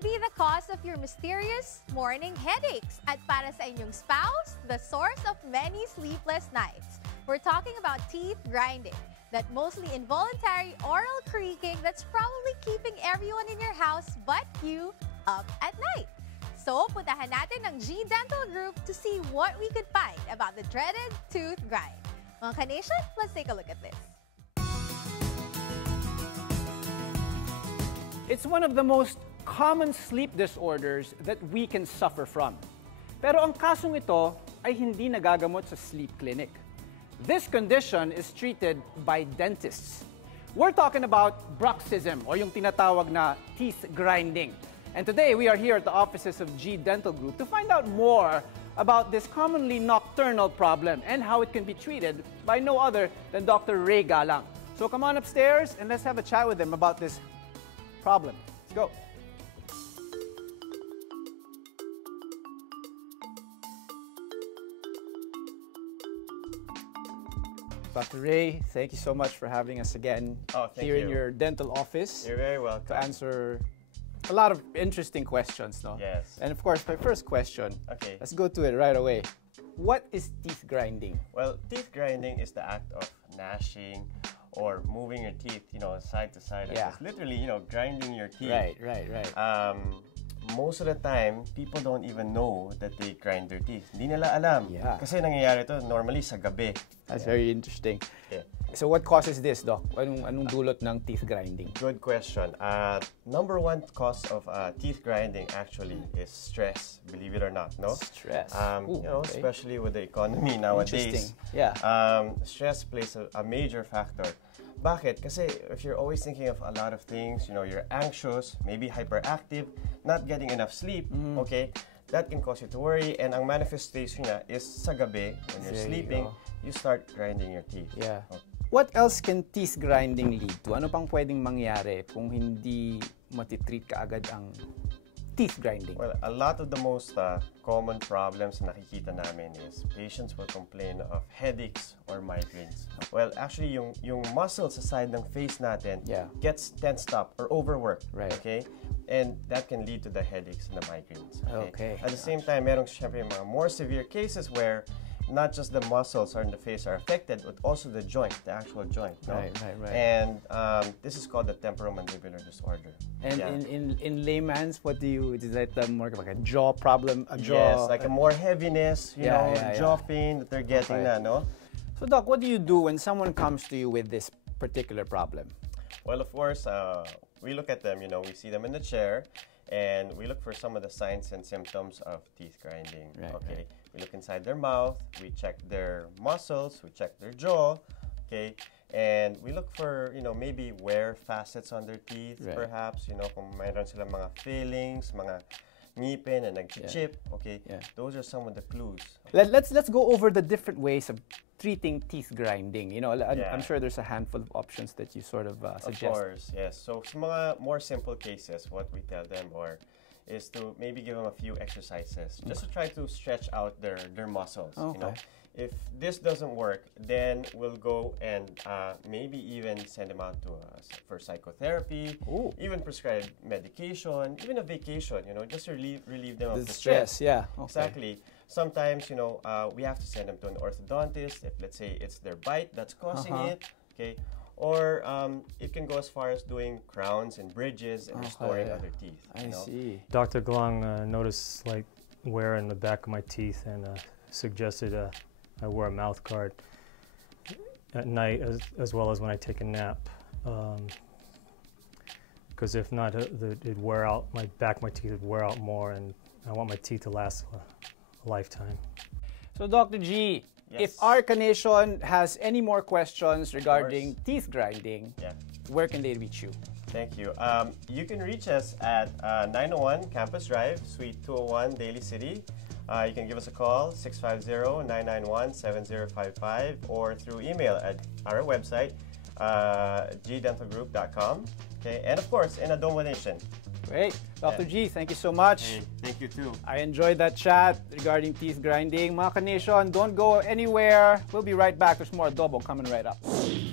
could be the cause of your mysterious morning headaches? At para sa inyong spouse, the source of many sleepless nights. We're talking about teeth grinding, that mostly involuntary oral creaking that's probably keeping everyone in your house but you up at night. So, puntahan natin ang G Dental Group to see what we could find about the dreaded tooth grind. Mga ka-nation, let's take a look at this. It's one of the most common sleep disorders that we can suffer from. Pero ang kasong ito ay hindi nagagamot sa sleep clinic. This condition is treated by dentists. We're talking about bruxism, or yung tinatawag na teeth grinding. And today we are here at the offices of G Dental Group to find out more about this commonly nocturnal problem and how it can be treated by no other than Dr. Ray Galang. So come on upstairs and let's have a chat with him about this problem. Let's go. Dr. Ray, thank you so much for having us again here in your dental office. You're very welcome. To answer a lot of interesting questions, no? Yes. And of course, my first question. Okay. Let's go to it right away. What is teeth grinding? Well, teeth grinding is the act of gnashing or moving your teeth, side to side. Yeah. It's literally, grinding your teeth. Right. Most of the time, people don't even know that they grind their teeth. Hindi nila alam. Yeah. Kasi nangyayari ito normally sa gabi. That's very interesting. Yeah. So what causes this, Doc? Anong dulot ng teeth grinding? Good question. Number one cause of teeth grinding actually is stress, believe it or not, no? Stress. Okay. Especially with the economy nowadays. Yeah. Stress plays a major factor. Bakit? Kasi if you're always thinking of a lot of things, you're anxious, maybe hyperactive, not getting enough sleep, okay? That can cause you to worry, and ang manifestation niya is sa gabi, when you're sleeping, you start grinding your teeth. Yeah. Okay. What else can teeth grinding lead to? Ano pang pwedeng mangyari kung hindi matitreat kaagad ang teeth grinding? Well, a lot of the most common problems na nakikita namin is patients will complain of headaches or migraines. Well, actually, yung muscles sa side ng face natin gets tensed up or overworked. Right. Okay? And that can lead to the headaches and the migraines. Okay. At the same time, merong syempre mga more severe cases where not just the muscles in the face are affected, but also the joint, the actual joint. No? Right. And this is called the temporomandibular disorder. And in layman's, is that more like a jaw problem? Yes, like a more heaviness, jaw pain that they're getting na, no? So, Doc, what do you do when someone comes to you with this particular problem? Well, of course, we look at them, we see them in the chair, and we look for some of the signs and symptoms of teeth grinding. Right. We look inside their mouth, we check their muscles, we check their jaw, okay? And we look for, maybe wear facets on their teeth, perhaps, kung mayroon silang mga fillings, mga ngipin and nag-chip, okay? Yeah. Those are some of the clues. Let's go over the different ways of treating teeth grinding. I'm sure there's a handful of options that you sort of suggest. Of course, yes. So, sa mga more simple cases, what we tell them is to maybe give them a few exercises just to try to stretch out their muscles. Okay. If this doesn't work, then we'll go and maybe even send them out for psychotherapy, even prescribe medication, even a vacation, just to relieve them of the stress. Yeah. Okay. Exactly. Sometimes, we have to send them to an orthodontist if, let's say, it's their bite that's causing it, okay? Or it can go as far as doing crowns and bridges and restoring other teeth. I see. Dr. Galang noticed like wear in the back of my teeth and suggested I wear a mouth guard at night as well as when I take a nap. Because if not, it'd wear out, my teeth would wear out more, and I want my teeth to last a lifetime. So, Dr. G, if our nation has any more questions regarding teeth grinding, where can they reach you? Thank you. You can reach us at 901 Campus Drive, Suite 201, Daly City. You can give us a call, 650-991-7055, or through email at our website, gdentalgroup.com. Okay, and of course, in a donation. Great. Dr. G, thank you so much. Hey, thank you too. I enjoyed that chat regarding teeth grinding. Mga ka-nation, don't go anywhere. We'll be right back. There's more adobo coming right up.